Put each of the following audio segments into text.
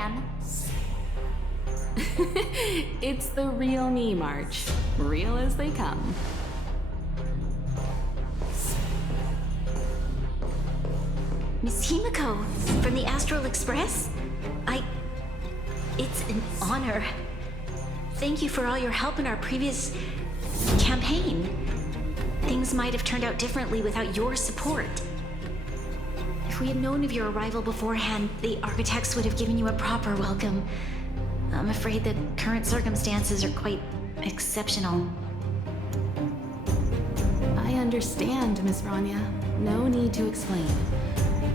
am. It's the real me, March. Real as they come. Miss Himiko, from the Astral Express? It's an honor. Thank you for all your help in our previous campaign. Things might have turned out differently without your support. If we had known of your arrival beforehand, the architects would have given you a proper welcome. I'm afraid the current circumstances are quite exceptional. I understand, Miss Rania. No need to explain.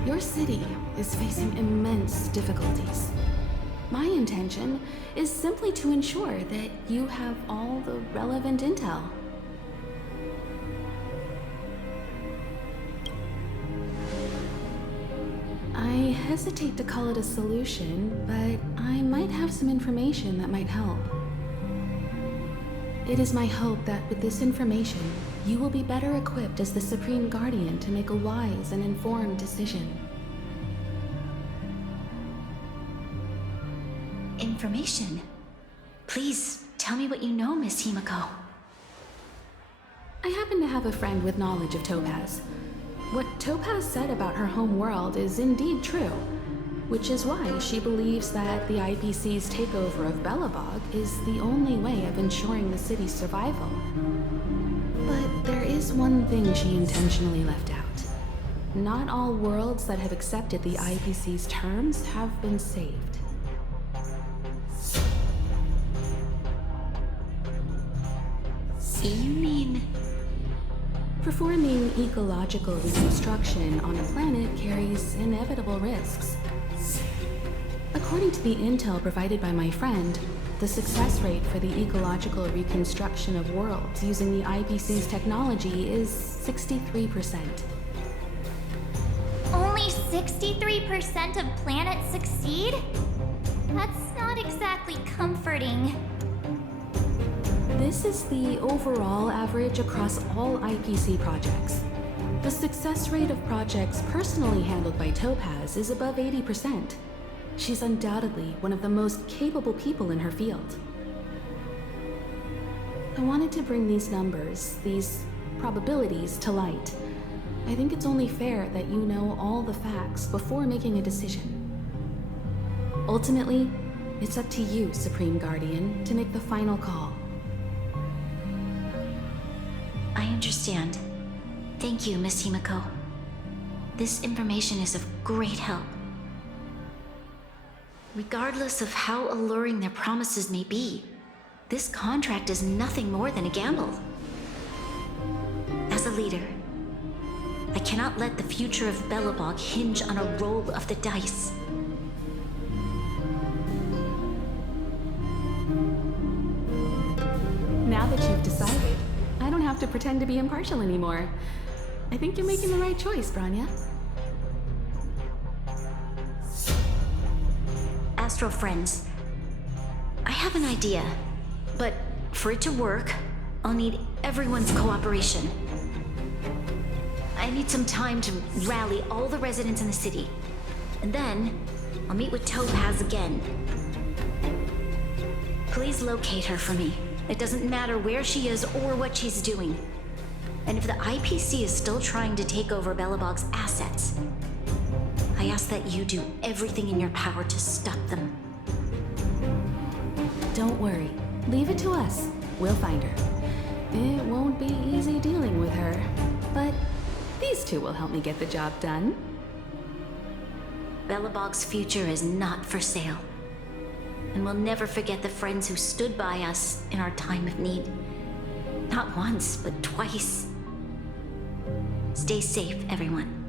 Your city is facing immense difficulties. My intention is simply to ensure that you have all the relevant intel. I hesitate to call it a solution, but I might have some information that might help. It is my hope that with this information, you will be better equipped as the Supreme Guardian to make a wise and informed decision. Information? Please, tell me what you know, Miss Himiko. I happen to have a friend with knowledge of Topaz. What Topaz said about her home world is indeed true, which is why she believes that the IPC's takeover of Belobog is the only way of ensuring the city's survival. But there is one thing she intentionally left out. Not all worlds that have accepted the IPC's terms have been saved. You mean... Performing ecological reconstruction on a planet carries inevitable risks. According to the intel provided by my friend, the success rate for the ecological reconstruction of worlds using the IPC's technology is 63%. Only 63% of planets succeed? That's not exactly comforting. This is the overall average across all IPC projects. The success rate of projects personally handled by Topaz is above 80%. She's undoubtedly one of the most capable people in her field. I wanted to bring these numbers, these probabilities, to light. I think it's only fair that you know all the facts before making a decision. Ultimately, it's up to you, Supreme Guardian, to make the final call. I understand. Thank you, Miss Himiko. This information is of great help. Regardless of how alluring their promises may be, this contract is nothing more than a gamble. As a leader, I cannot let the future of Belobog hinge on a roll of the dice. Now that you've decided, I don't have to pretend to be impartial anymore. I think you're making the right choice, Branya. Astral friends, I have an idea, but for it to work, I'll need everyone's cooperation. I need some time to rally all the residents in the city, and then I'll meet with Topaz again. Please locate her for me. It doesn't matter where she is or what she's doing. And if the IPC is still trying to take over Belobog's assets, I ask that you do everything in your power to stop them. Don't worry. Leave it to us. We'll find her. It won't be easy dealing with her, but these two will help me get the job done. Belobog's future is not for sale. And we'll never forget the friends who stood by us in our time of need. Not once, but twice. Stay safe, everyone.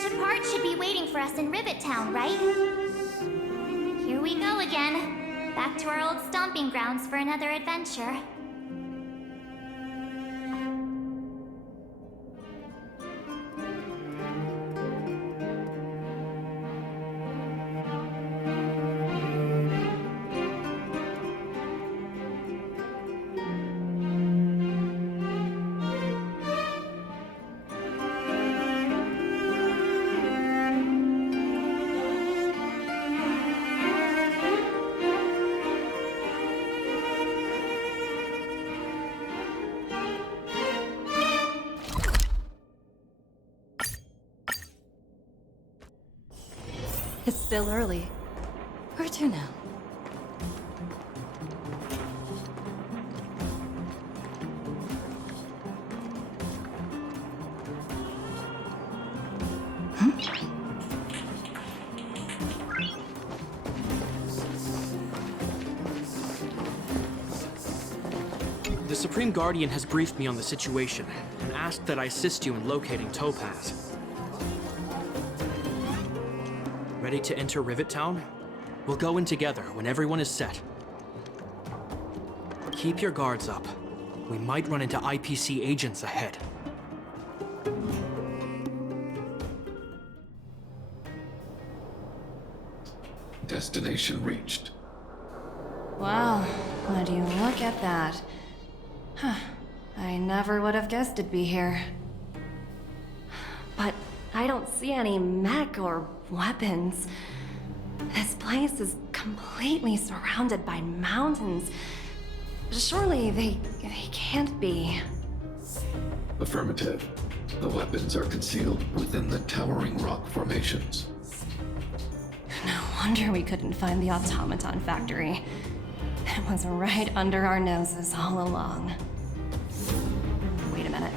Shepard should be waiting for us in Rivet Town, right? Here we go again. Back to our old stomping grounds for another adventure. It's still early. Where to now? The Supreme Guardian has briefed me on the situation and asked that I assist you in locating Topaz. Ready to enter Rivet Town? We'll go in together when everyone is set. Keep your guards up. We might run into IPC agents ahead. Destination reached. Wow, would you look at that? Huh. I never would have guessed it'd be here. But I don't see any mech or weapons. This place is completely surrounded by mountains. Surely they can't be. Affirmative. The weapons are concealed within the towering rock formations. No wonder we couldn't find the automaton factory. It was right under our noses all along. Wait a minute.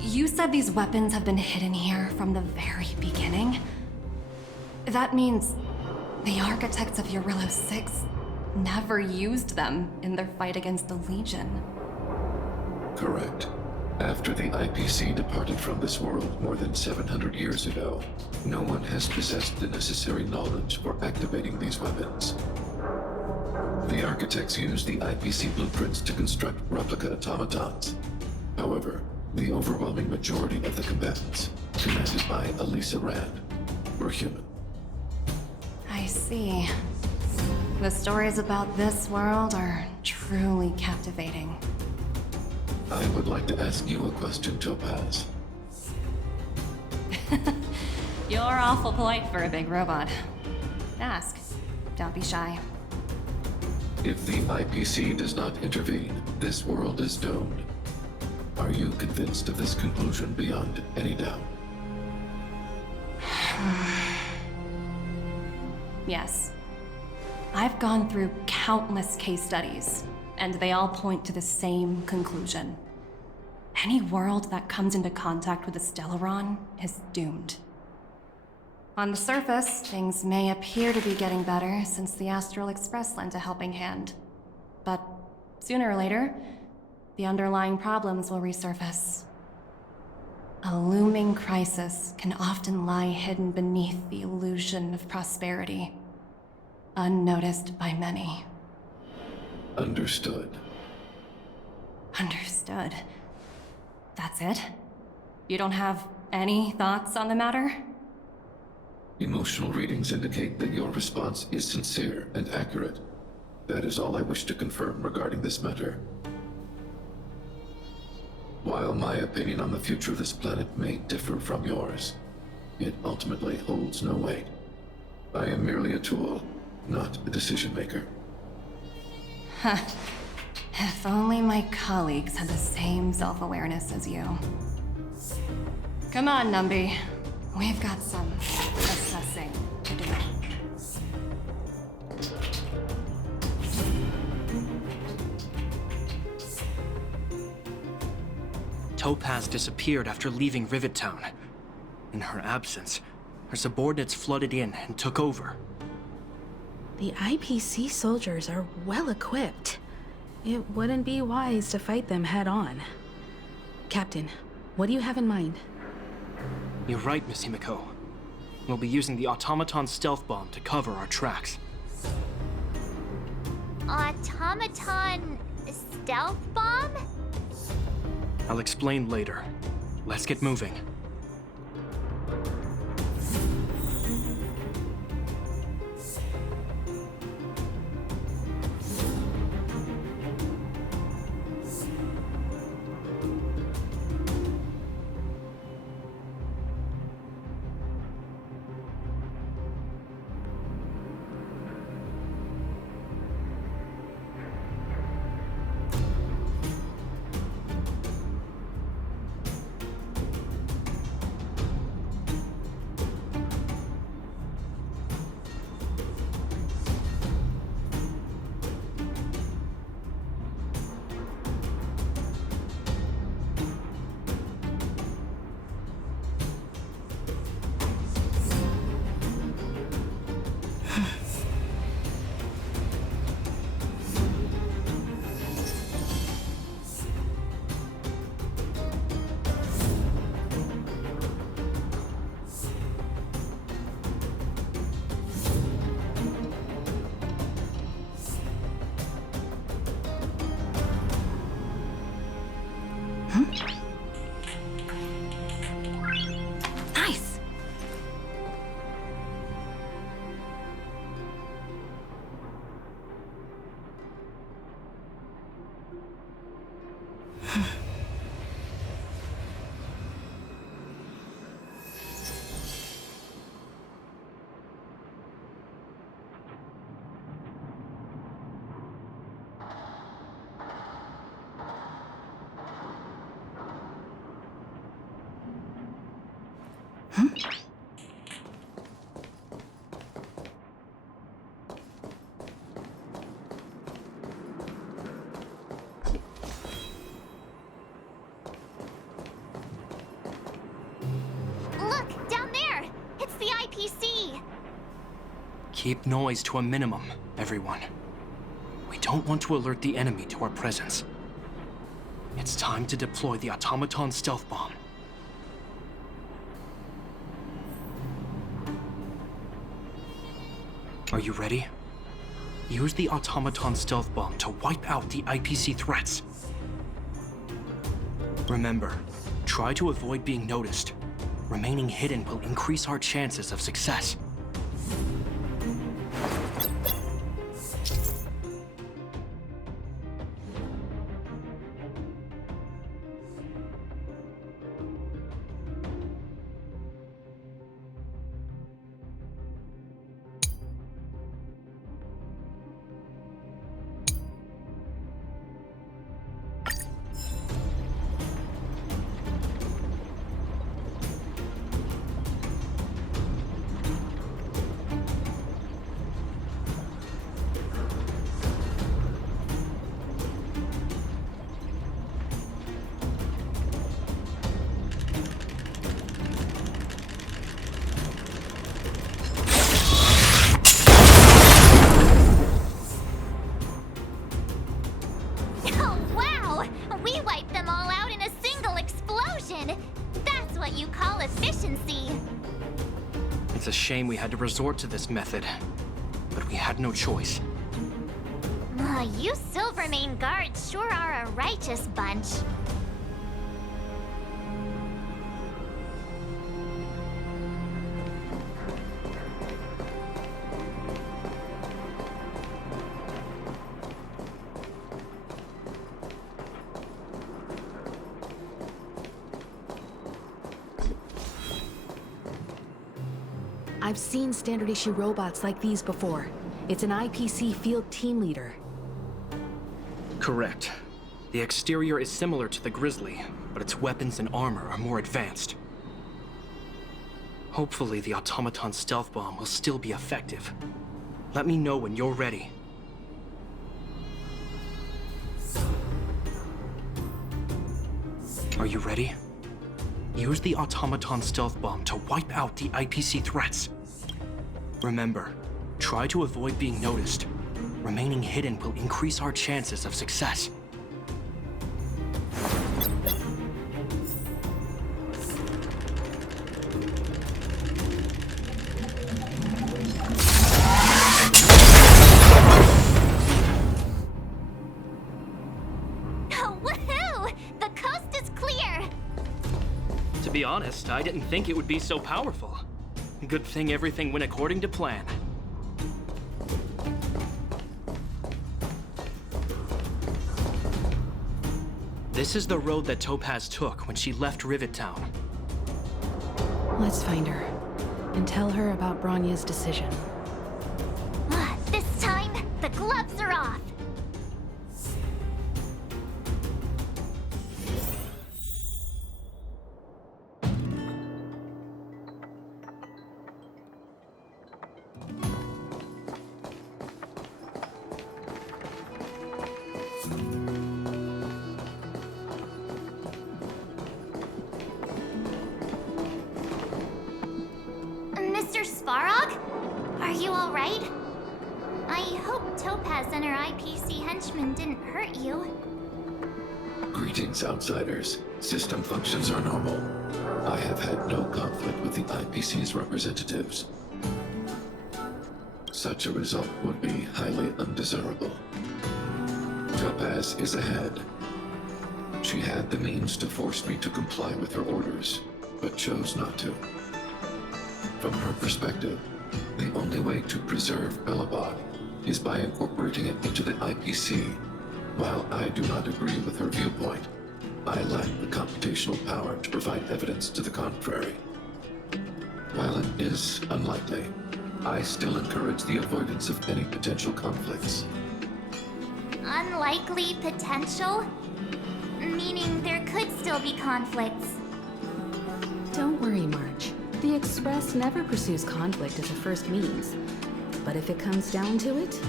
You said these weapons have been hidden here from the very beginning? That means the architects of Eurillo 6 never used them in their fight against the Legion. Correct. After the IPC departed from this world more than 700 years ago, no one has possessed the necessary knowledge for activating these weapons. The architects used the IPC blueprints to construct replica automatons. However, the overwhelming majority of the combatants, commanded by Elisa Rand, were human. I see. The stories about this world are truly captivating. I would like to ask you a question, Topaz. You're awful polite for a big robot. Ask. Don't be shy. If the IPC does not intervene, this world is doomed. Are you convinced of this conclusion beyond any doubt? Yes. I've gone through countless case studies, and they all point to the same conclusion. Any world that comes into contact with a Stellaron is doomed. On the surface, things may appear to be getting better since the Astral Express lent a helping hand. But sooner or later, the underlying problems will resurface. A looming crisis can often lie hidden beneath the illusion of prosperity, unnoticed by many. Understood. Understood. That's it? You don't have any thoughts on the matter? Emotional readings indicate that your response is sincere and accurate. That is all I wish to confirm regarding this matter. While my opinion on the future of this planet may differ from yours, it ultimately holds no weight. I am merely a tool, not a decision maker. If only my colleagues had the same self-awareness as you. Come on, Numby. We've got some assessing to do. Topaz disappeared after leaving Rivet Town. In her absence, her subordinates flooded in and took over. The IPC soldiers are well equipped. It wouldn't be wise to fight them head on. Captain, what do you have in mind? You're right, Miss Himiko. We'll be using the automaton stealth bomb to cover our tracks. Automaton stealth bomb? I'll explain later. Let's get moving. Nice! Look, down there! It's the IPC! Keep noise to a minimum, everyone. We don't want to alert the enemy to our presence. It's time to deploy the automaton stealth bomb. Are you ready? Use the automaton stealth bomb to wipe out the IPC threats. Remember, try to avoid being noticed. Remaining hidden will increase our chances of success. Oh, wow! We wiped them all out in a single explosion! That's what you call efficiency! It's a shame we had to resort to this method, but we had no choice. You Silvermane guards sure are a righteous bunch. I've seen standard issue robots like these before. It's an IPC field team leader. Correct. The exterior is similar to the Grizzly, but its weapons and armor are more advanced. Hopefully the automaton stealth bomb will still be effective. Let me know when you're ready. Are you ready? Use the automaton stealth bomb to wipe out the IPC threats. Remember, try to avoid being noticed. Remaining hidden will increase our chances of success. Woohoo! The coast is clear! To be honest, I didn't think it would be so powerful. Good thing everything went according to plan. This is the road that Topaz took when she left Rivet Town. Let's find her and tell her about Bronya's decision. This time, the gloves are off! Mr. Svarog? Are you alright? I hope Topaz and her IPC henchmen didn't hurt you. Greetings, outsiders. System functions are normal. I have had no conflict with the IPC's representatives. Such a result would be highly undesirable. Topaz is ahead. She had the means to force me to comply with her orders, but chose not to. From her perspective, the only way to preserve Belobog is by incorporating it into the IPC. While I do not agree with her viewpoint, I lack the computational power to provide evidence to the contrary. While it is unlikely, I still encourage the avoidance of any potential conflicts. Unlikely potential? Meaning there could still be conflicts. Don't worry, March. The Express never pursues conflict as a first means. But if it comes down to it,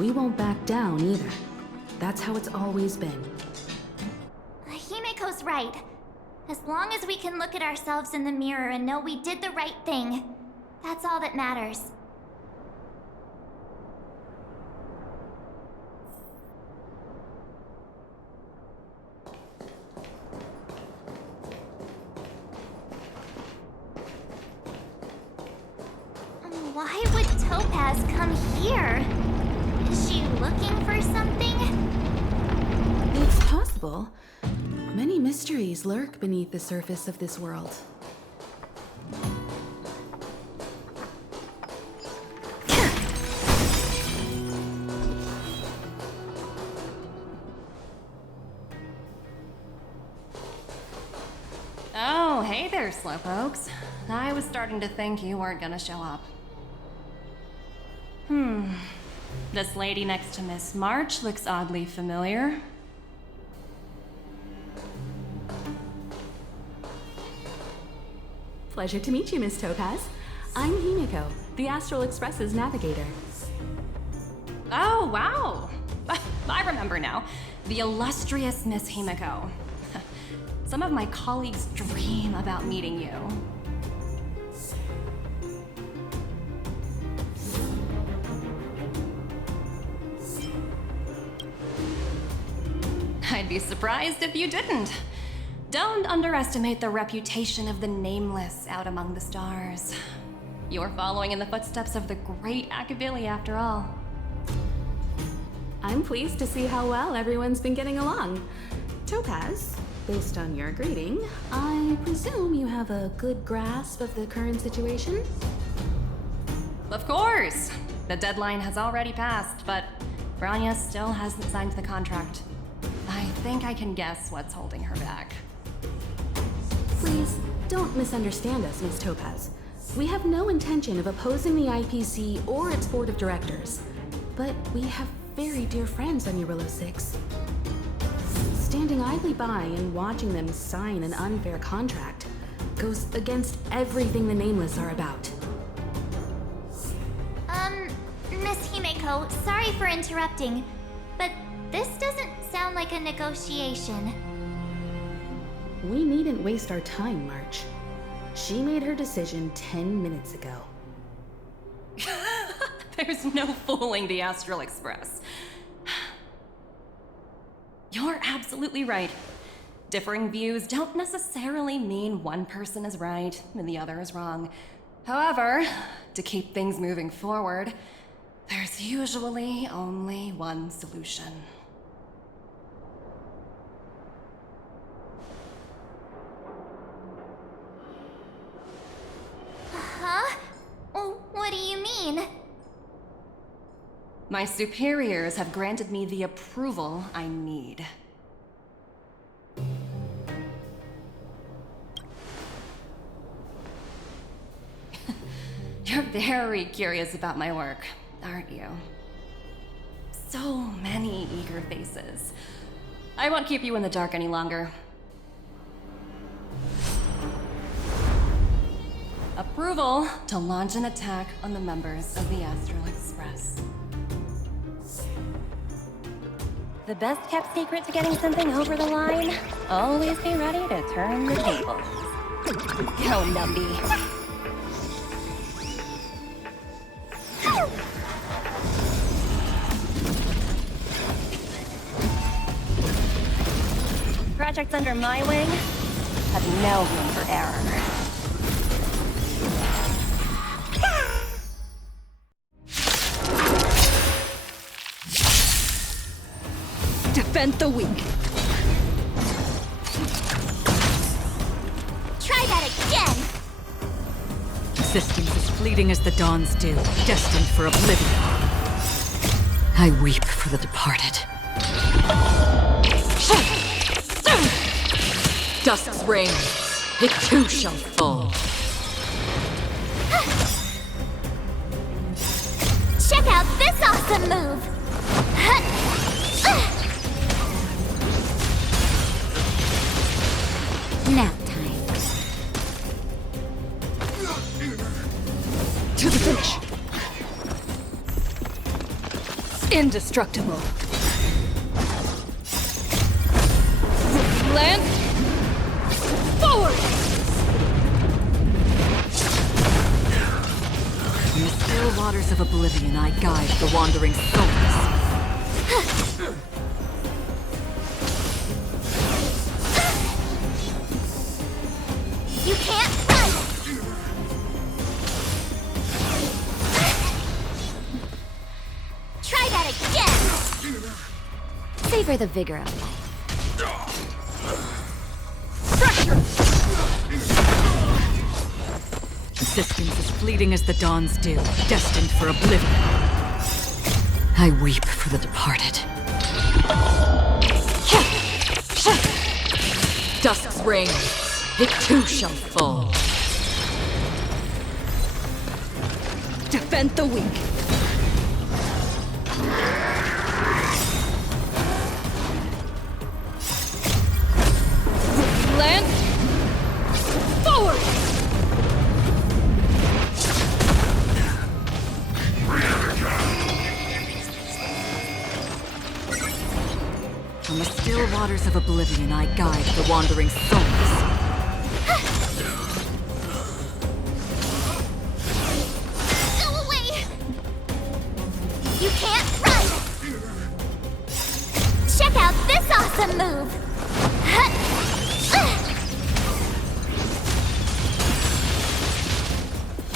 we won't back down either. That's how it's always been. Himiko's right. As long as we can look at ourselves in the mirror and know we did the right thing, that's all that matters. Why would Topaz come here? Is she looking for something? It's possible. Many mysteries lurk beneath the surface of this world. Oh, hey there, slowpokes. I was starting to think you weren't gonna show up. This lady next to Miss March looks oddly familiar. Pleasure to meet you, Miss Topaz. I'm Himiko, the Astral Express's navigator. Oh, wow! I remember now. The illustrious Miss Himiko. Some of my colleagues dream about meeting you. I'd be surprised if you didn't. Don't underestimate the reputation of the Nameless out among the stars. You're following in the footsteps of the great Akabili, after all. I'm pleased to see how well everyone's been getting along. Topaz, based on your greeting, I presume you have a good grasp of the current situation? Of course! The deadline has already passed, but Bronya still hasn't signed the contract. I think I can guess what's holding her back. Please, don't misunderstand us, Miss Topaz. We have no intention of opposing the IPC or its board of directors. but we have very dear friends on Urillo 6. Standing idly by and watching them sign an unfair contract goes against everything the Nameless are about. Miss Himeko, sorry for interrupting, but this doesn't sound like a negotiation. We needn't waste our time, March. She made her decision 10 minutes ago. There's no fooling the Astral Express. You're absolutely right. Differing views don't necessarily mean one person is right and the other is wrong. However, to keep things moving forward, there's usually only one solution. Huh? What do you mean? My superiors have granted me the approval I need. You're very curious about my work, aren't you? So many eager faces. I won't keep you in the dark any longer. Approval to launch an attack on the members of the Astral Express. The best kept secret to getting something over the line? Always be ready to turn the tables. Go, Numby. Projects under my wing have no room for error. Defend the weak. Try that again! Existence as fleeting as the dawn's dew, destined for oblivion. I weep for the departed. Dusk's reign, it too shall fall. Check out this awesome move! Nap time. To the finish. Indestructible. Land. Forward! In the still waters of oblivion, I guide the wandering souls. You can't run! Try that again! Savor the vigor of life. Existence as fleeting as the dawn's dew, destined for oblivion. I weep for the departed. Dusk's reign, it too shall fall. Defend the weak. Land. Forward! From the still waters of oblivion, I guide the wandering souls. Go away! You can't run! Check out this awesome move!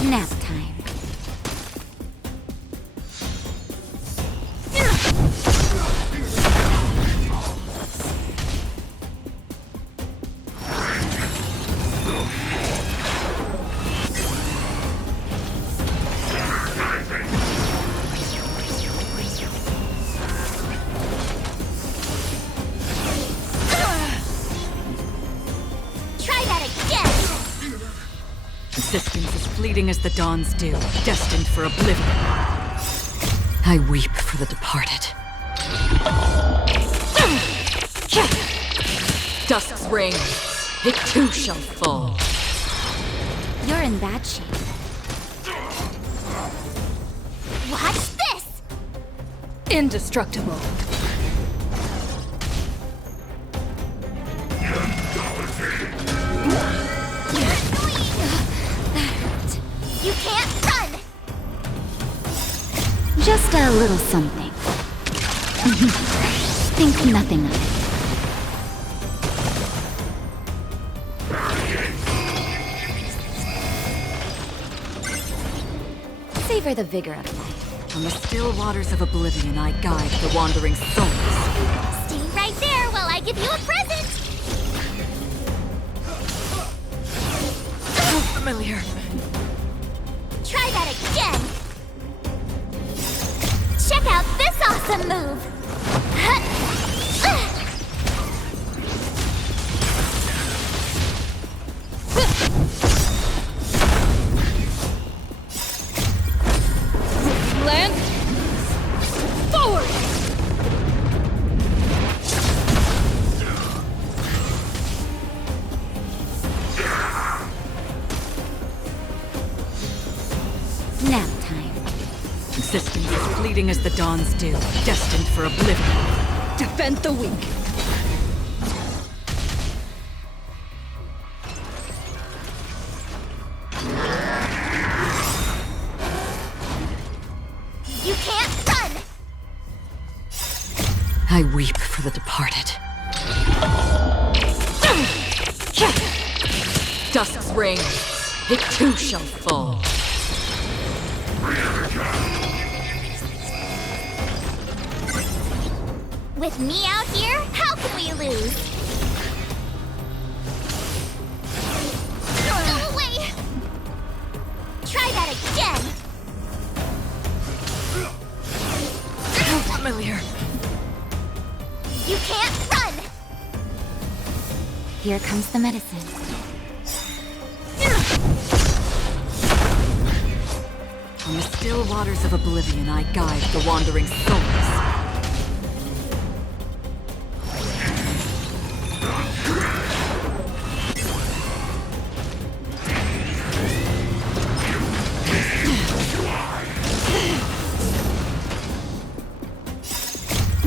Nap time. Try that again! Existence as fleeting as the dawn's dew, destined for oblivion. I weep for the departed. Dusk's reign, it too shall fall. You're in bad shape. Watch this! Indestructible. You can't run! Just a little something. Think nothing of it. Savor the vigor of life. On the still waters of oblivion, I guide the wandering souls. Stay right there while I give you a present! So familiar. Try that again! Check out this awesome move! Land. Forward! Nap time. Existence as fleeting as the dawn's dew, destined for oblivion. Defend the weak. You can't run! I weep for the departed. Dusk's reign, it too shall fall. With me out here, how can we lose? Go away! Try that again! So familiar. You can't run! Here comes the medicine. On the still waters of oblivion, I guide the wandering souls.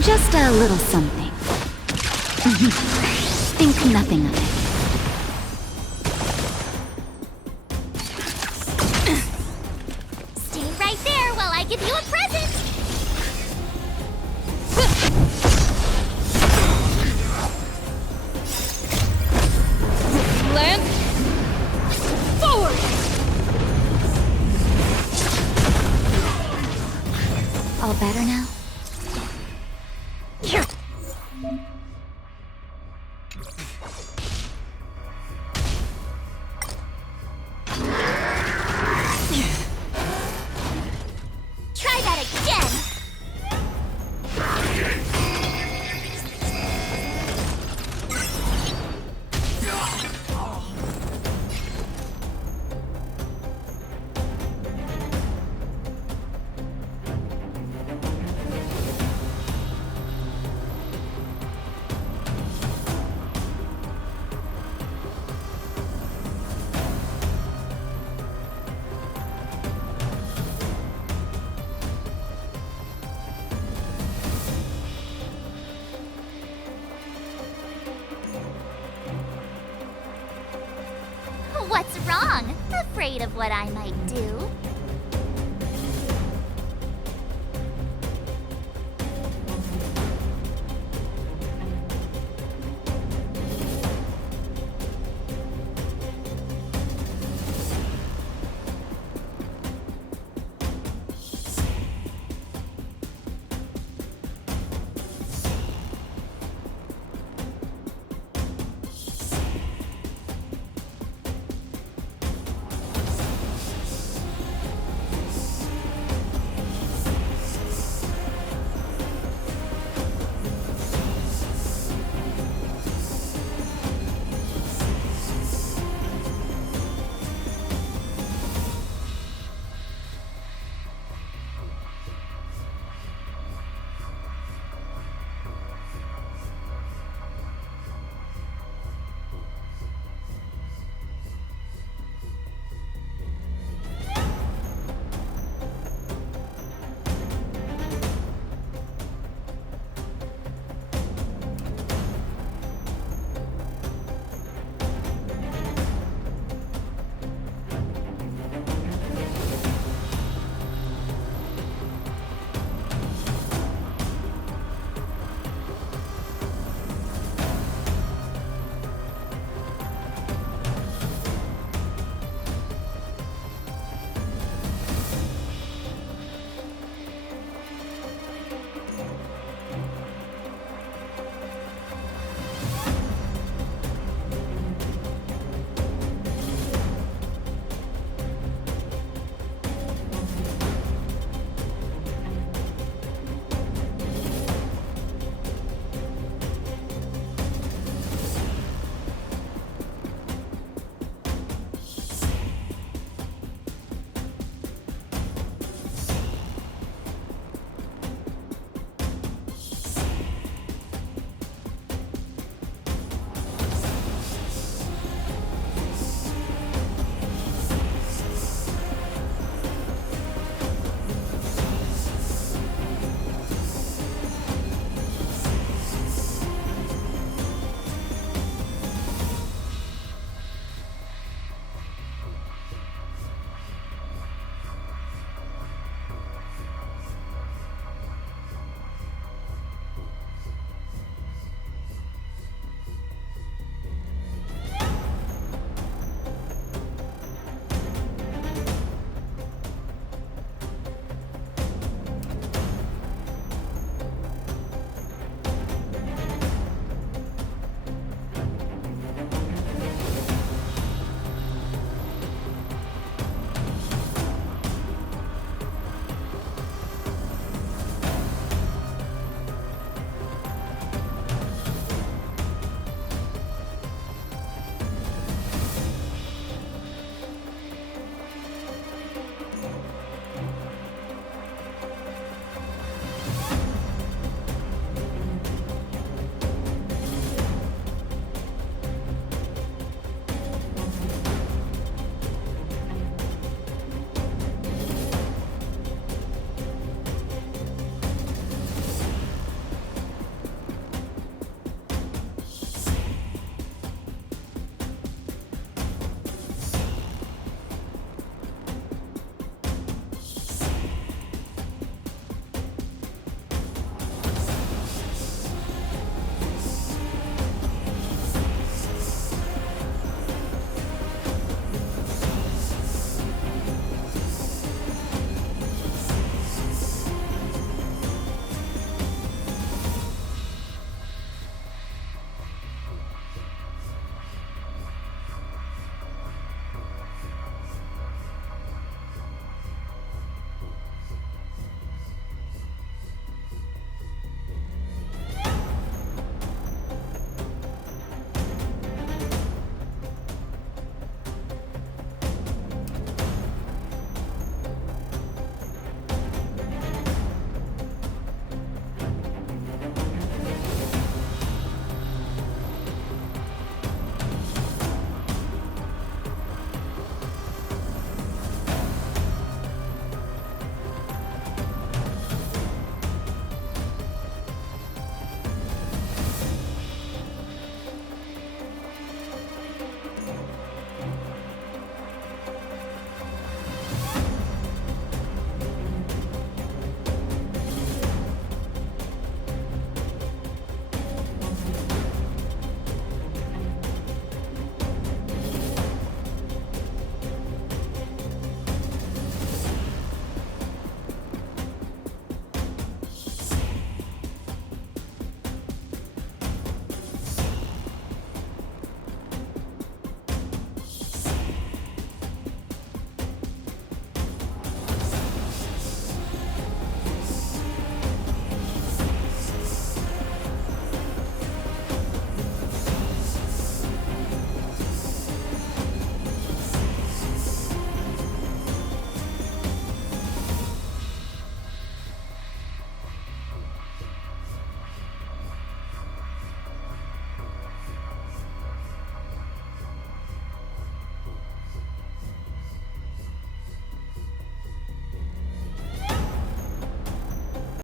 Just a little something. Think nothing of it. Stay right there while I give you a present! Land. Forward! All better now? Try that again! What's wrong? Afraid of what I might do?